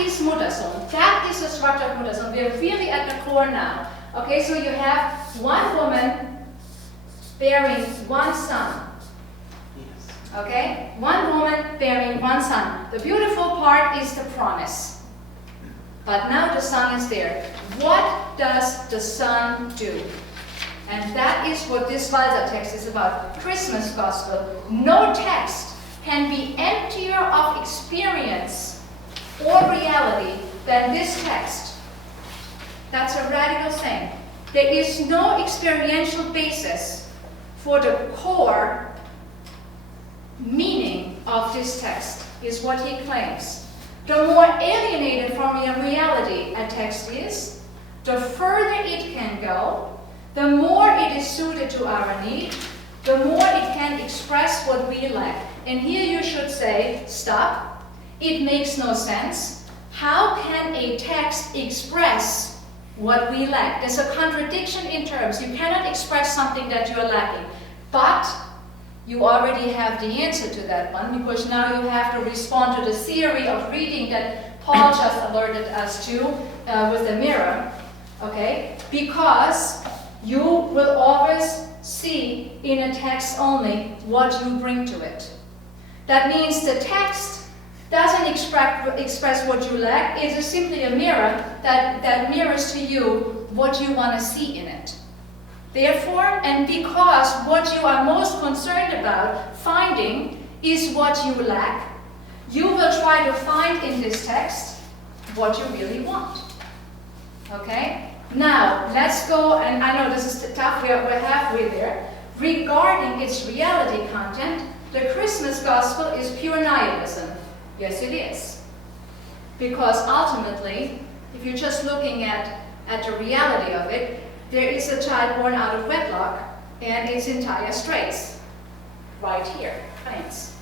is Muttersohn. That is the structure of Muttersohn. We are really at the core now. Okay, so you have one woman bearing one son. Okay, one woman bearing one son. The beautiful part is the promise. But now the son is there. What does the son do? And that is what this Walser text is about. Christmas gospel. No text can be emptier of experience or reality than this text. That's a radical thing. There is no experiential basis for the core meaning of this text, is what he claims. The more alienated from reality a text is, the further it can go, the more it is suited to our need, the more it can express what we lack. And here you should say, stop, it makes no sense. How can a text express what we lack? There's a contradiction in terms. You cannot express something that you're lacking. But you already have the answer to that one, because now you have to respond to the theory of reading that Paul just alerted us to with the mirror. Okay? Because you will always see in a text only what you bring to it. That means the text doesn't express what you lack. It is simply a mirror that mirrors to you what you want to see in it. Therefore, and because what you are most concerned about finding is what you lack, you will try to find in this text what you really want. Okay? Now, let's go, and I know this is tough, we're halfway there. Regarding its reality content, the Christmas gospel is pure nihilism. Yes, it is. Because ultimately, if you're just looking at the reality of it, there is a child born out of wedlock, and its entire straits. Right here, Heinz.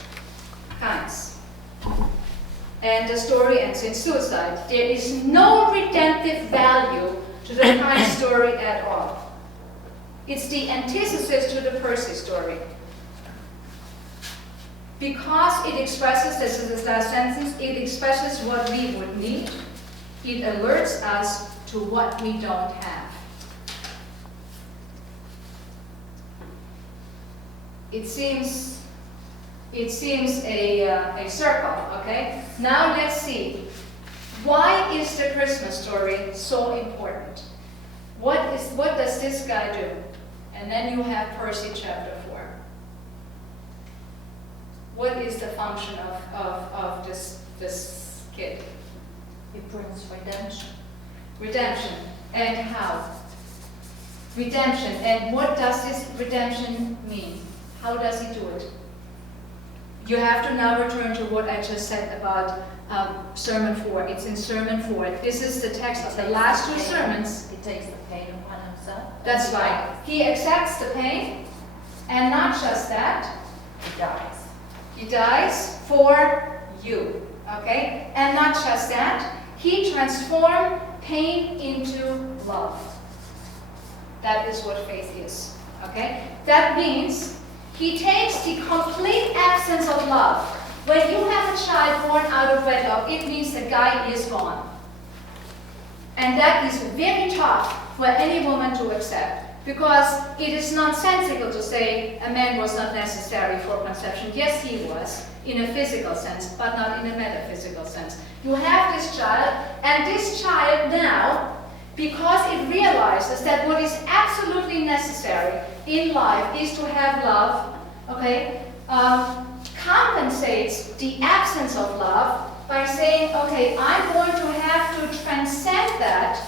And the story ends in suicide. There is no redemptive value to the Heinz story at all. It's the antithesis to the Percy story. Because it expresses, this is the last sentence, it expresses what we would need. It alerts us to what we don't have. It seems a circle, okay? Now let's see. Why is the Christmas story so important? What does this guy do? And then you have Percy chapter 4. What is the function of this kid? It brings redemption. Redemption. And how? Redemption. And what does this redemption mean? How does he do it? You have to now return to what I just said about Sermon 4. It's in Sermon 4. This is the text of the last two sermons. He takes the pain upon himself. That's right. He accepts the pain, and not just that. He dies. He dies for you. Okay? And not just that. He transforms pain into love. That is what faith is. Okay? That means he takes the complete absence of love. When you have a child born out of wedlock, it means the guy is gone. And that is very tough for any woman to accept, because it is nonsensical to say a man was not necessary for conception. Yes, he was, in a physical sense, but not in a metaphysical sense. You have this child, and this child now, because it realizes that what is absolutely necessary in life is to have love, okay, compensates the absence of love by saying, okay, I'm going to have to transcend that,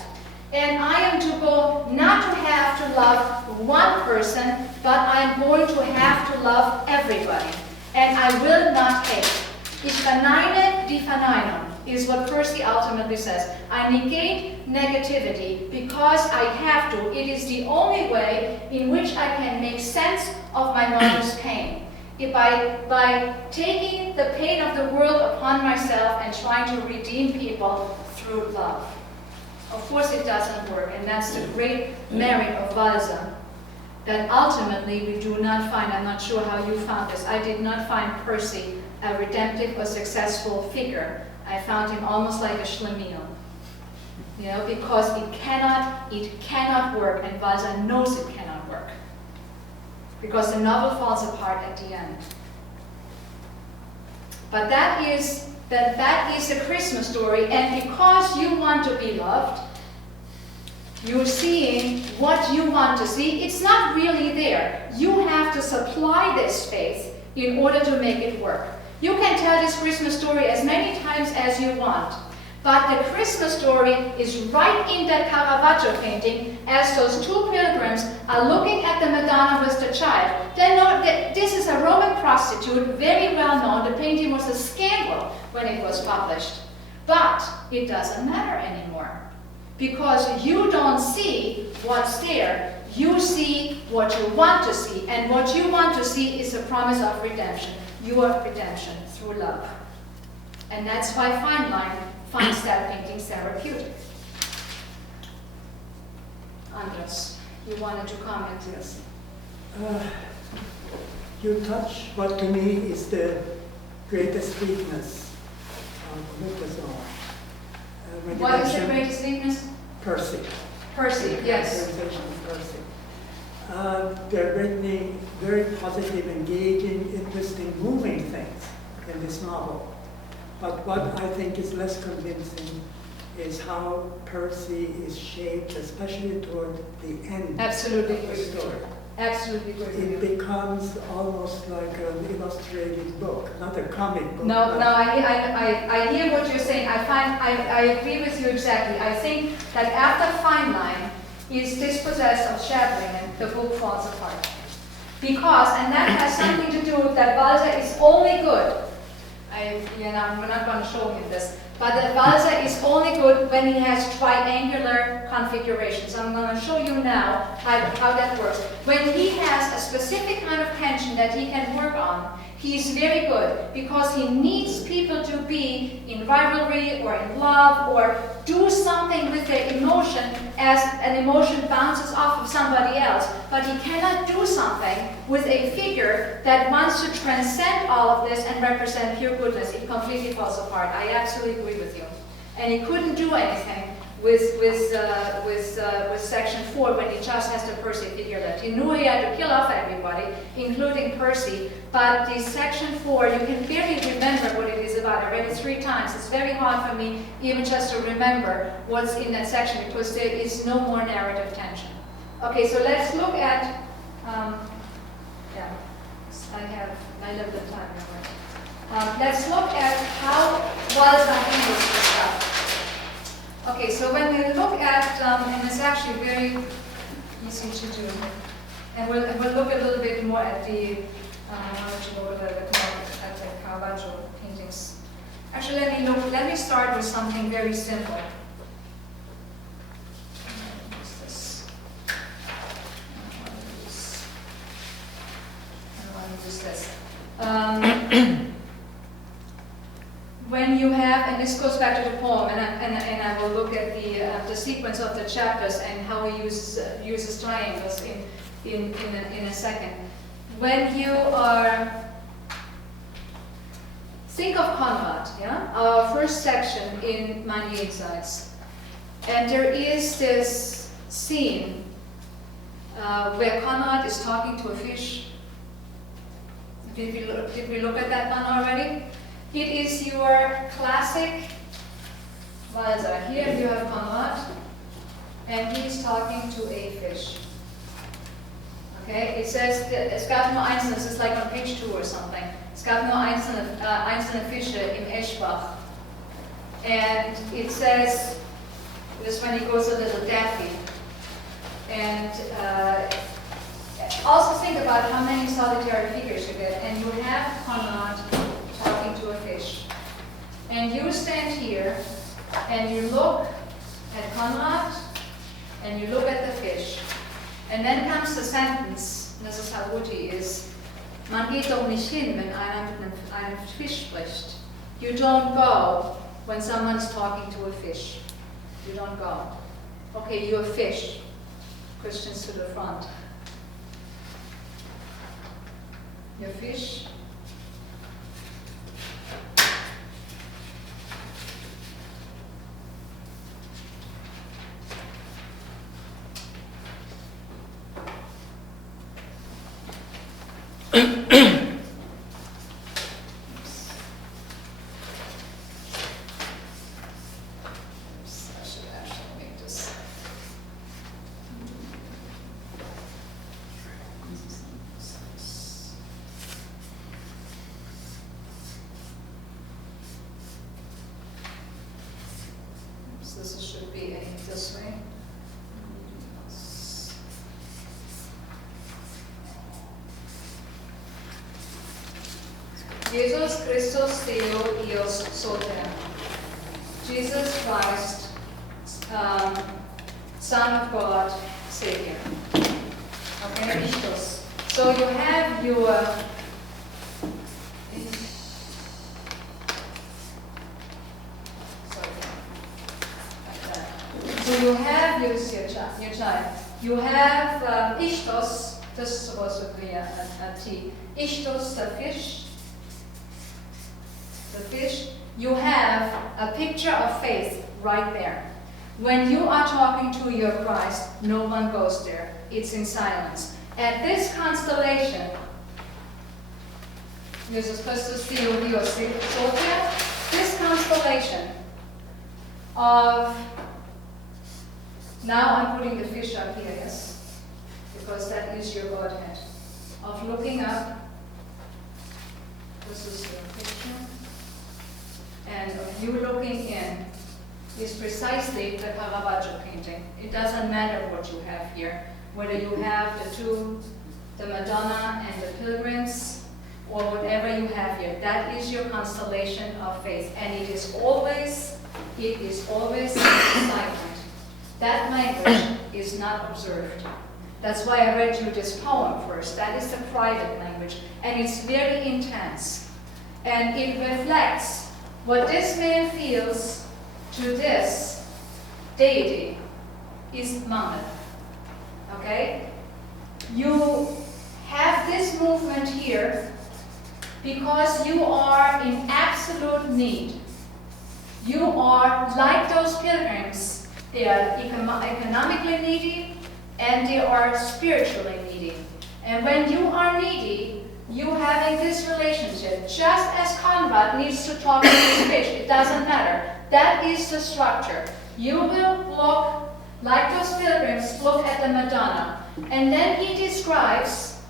and I am to go not to have to love one person, but I'm going to have to love everybody. And I will not hate. Ich verneine die Verneinung is what Percy ultimately says. I negate negativity because I have to. It is the only way in which I can make sense of my mother's pain. By taking the pain of the world upon myself and trying to redeem people through love. Of course it doesn't work, and that's the great merit of Walser. That ultimately we do not find, I'm not sure how you found this, I did not find Percy a redemptive or successful figure I found him almost like a schlemiel. Because it cannot work, and Walser knows it cannot work. Because the novel falls apart at the end. But that is a Christmas story, and because you want to be loved, you're seeing what you want to see. It's not really there. You have to supply this space in order to make it work. You can tell this Christmas story as many times as you want, but the Christmas story is right in that Caravaggio painting as those two pilgrims are looking at the Madonna with the child. They know that this is a Roman prostitute, very well known. The painting was a scandal when it was published. But it doesn't matter anymore, because you don't see what's there. You see what you want to see, and what you want to see is a promise of redemption. Your redemption through love. And that's why Fine Line finds that painting therapeutic. Andres, you wanted to comment, yes? You touch what to me is the greatest weakness of Muttersohn. What is the greatest weakness? Percy. Percy, yes. Characterization of Percy. There are many very positive, engaging, interesting, moving things in this novel. But what I think is less convincing is how Percy is shaped, especially toward the end Absolutely of the agree. story. Absolutely agree with It you. becomes almost like an illustrated book, not a comic book. No, I hear what you're saying. I agree with you exactly. I think that after Fine Line is dispossessed of Scherbringen, the book falls apart. Because, and that has something to do with that Walser is only good. We're not going to show him this, but that Walser is only good when he has triangular configurations. I'm going to show you now how that works. When he has a specific kind of tension that he can work on, he's very good, because he needs people to be in rivalry or in love or do something with their emotion as an emotion bounces off of somebody else. But he cannot do something with a figure that wants to transcend all of this and represent pure goodness. It completely falls apart. I absolutely agree with you. And he couldn't do anything with section 4 when he just has the Percy figure left. He knew he had to kill off everybody, including Percy, but the section 4, you can barely remember what it is about. I read it 3 times. It's very hard for me even just to remember what's in that section, because there is no more narrative tension. Okay, so let's look at, I have a little bit of time here. Let's look at how Walser handles this stuff. Okay, so when we look at, and it's actually very easy to do, and we'll look a little bit more at the, at the Caravaggio paintings. Actually, let me start with something very simple. I want to use this. When you have, and this goes back to the poem, and I will look at the sequence of the chapters and how he uses triangles in a second. When you are, think of Conrad, our first section in Meine Jenseits, and there is this scene where Conrad is talking to a fish. Did we look at that one already? It is your classic Walser. Here you have Conrad, and he's talking to a fish. Okay, it says, es gab nur einzelne, this is like on page 2 or something. Es gab nur einzelne Fische im Eschbach. And it says, this when he goes a little daffy. And also think about how many solitary figures you get. And you have Conrad talking to a fish. And you stand here, and you look at Conrad, and you look at the fish. And then comes the sentence, and this is how good he is, man geht doch nicht hin, wenn einer mit einem Fisch spricht. You don't go when someone's talking to a fish. You don't go. Okay, you're a fish. Christians to the front. You're a fish. this way. Jesus Christus Theo Ios Soter. Jesus Christ, Son of God, Savior. Okay, Christus. So you have your So you have your child. You have Ichthos, this is supposed to be a T. Ichthos, the fish. The fish. You have a picture of faith right there. When you are talking to your Christ, no one goes there. It's in silence. At this constellation, Jesus Christus Theo Dios Soter, this constellation of, now I'm putting the fish up here, yes, because that is your Godhead, of looking up, this is the picture, and of you looking in, is precisely the Caravaggio painting. It doesn't matter what you have here, whether you have the two, the Madonna and the pilgrims, or whatever you have here. That is your constellation of faith, and it is always silent. That language is not observed. That's why I read you this poem first. That is the private language, and it's very intense. And it reflects what this man feels to this deity is Mammon. Okay? You have this movement here because you are in absolute need. You are like those pilgrims. They are economically needy and they are spiritually needy. And when you are needy, you having this relationship, just as Conrad needs to talk to his fish, it doesn't matter. That is the structure. You will look like those pilgrims, look at the Madonna. And then he describes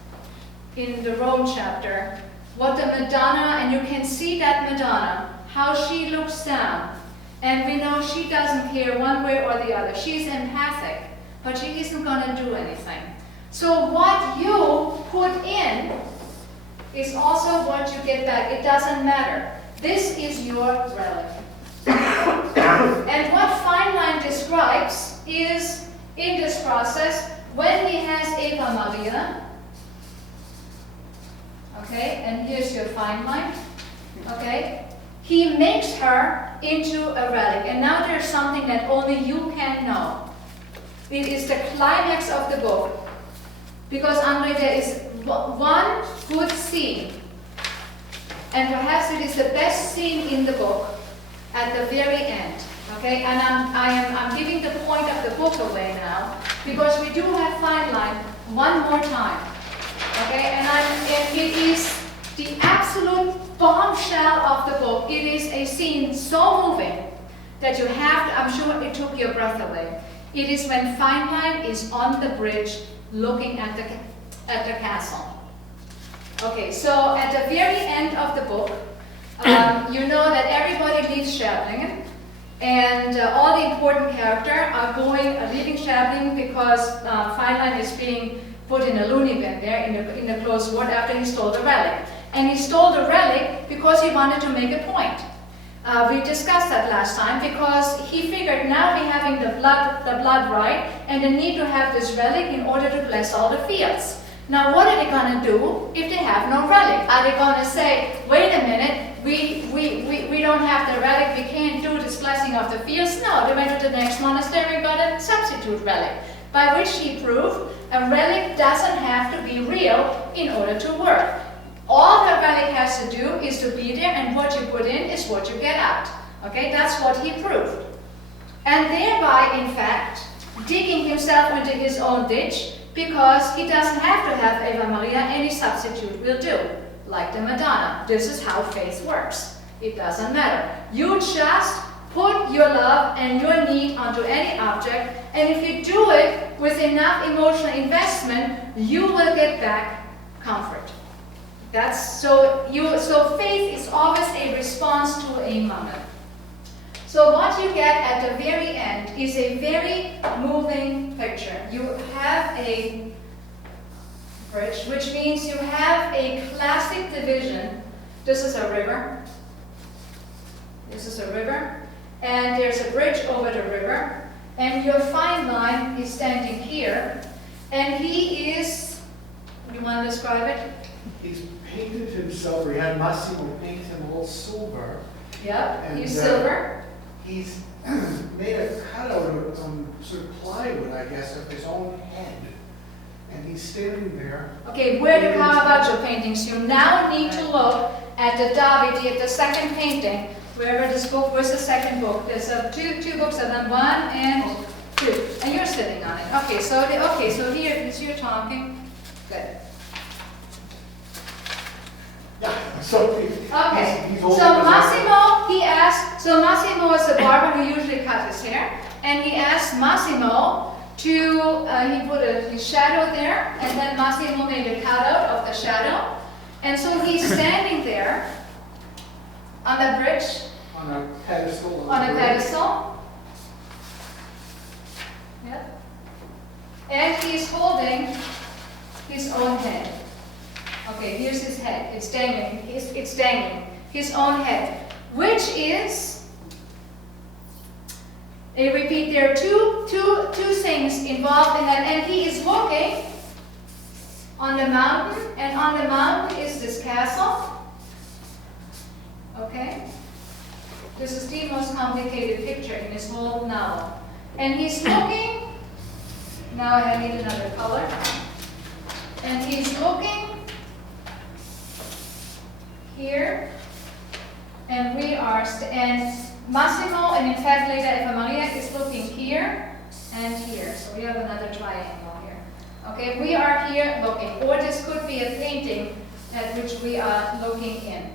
in the Rome chapter what the Madonna, and you can see that Madonna, how she looks down. And we know she doesn't care one way or the other. She's empathic, but she isn't going to do anything. So what you put in is also what you get back. It doesn't matter. This is your relic. And what Feinlein describes is, in this process, when he has Eva Maria, okay, and here's your Feinlein, okay, he makes her into a relic. And now there's something that only you can know. It is the climax of the book. Because, Andre, there is one good scene, and perhaps it is the best scene in the book, at the very end. Okay, and I'm giving the point of the book away now, because we do have Feinlein one more time. Okay, and it is the absolute bombshell of the book. It is a scene so moving that you have to, I'm sure it took your breath away. It is when Feinlein is on the bridge looking at the castle. Okay, so at the very end of the book, you know that everybody leaves Scherblingen, and all the important characters are leaving Scherblingen because Feinlein is being put in a loony bin there in the closed ward after he stole the relic. And he stole the relic because he wanted to make a point. We discussed that last time because he figured now we're having the blood right and the need to have this relic in order to bless all the fields. Now what are they going to do if they have no relic? Are they going to say, wait a minute, we don't have the relic, we can't do this blessing of the fields? No, they went to the next monastery and got a substitute relic, by which he proved a relic doesn't have to be real in order to work. All the relic has to do is to be there, and what you put in is what you get out. Okay, that's what he proved. And thereby, in fact, digging himself into his own ditch, because he doesn't have to have Eva Maria, any substitute will do, like the Madonna. This is how faith works. It doesn't matter. You just put your love and your need onto any object, and if you do it with enough emotional investment, you will get back comfort. So faith is always a response to a moment. So what you get at the very end is a very moving picture. You have a bridge, which means you have a classic division. This is a river. This is a river. And there's a bridge over the river. And your fine line is standing here. And he is, you want to describe it? He's painted himself, or he had Massimo paint him all silver. Yep, And, he's silver. He's made a cutout of sort of plywood, I guess, of his own head. And he's standing there. Okay, where do Caravaggio paintings? You now need to look at the Davide, at the second painting, wherever this book was the second book. There's two books of them, 1 and 2, and you're sitting on it. Okay, so here is you talking. Good. Yeah, so Okay, he's so older Massimo, he asked, so Massimo was the barber who usually cut his hair, and he asked Massimo to, he put his shadow there, and then Massimo made a cutout of the shadow, and so he's standing there on the bridge, on a pedestal. on a pedestal. Yep. And he's holding his own head. Okay, here's his head. It's dangling. It's dangling. His own head, which is, I repeat, there are two things involved in that, and he is looking on the mountain, and on the mountain is this castle. Okay? This is the most complicated picture in this whole novel. And he's looking, now I need another color, and he's looking here, and we are, and Massimo, and in fact later Eva Maria is looking here and here. So we have another triangle here. Okay, we are here looking, or this could be a painting at which we are looking in.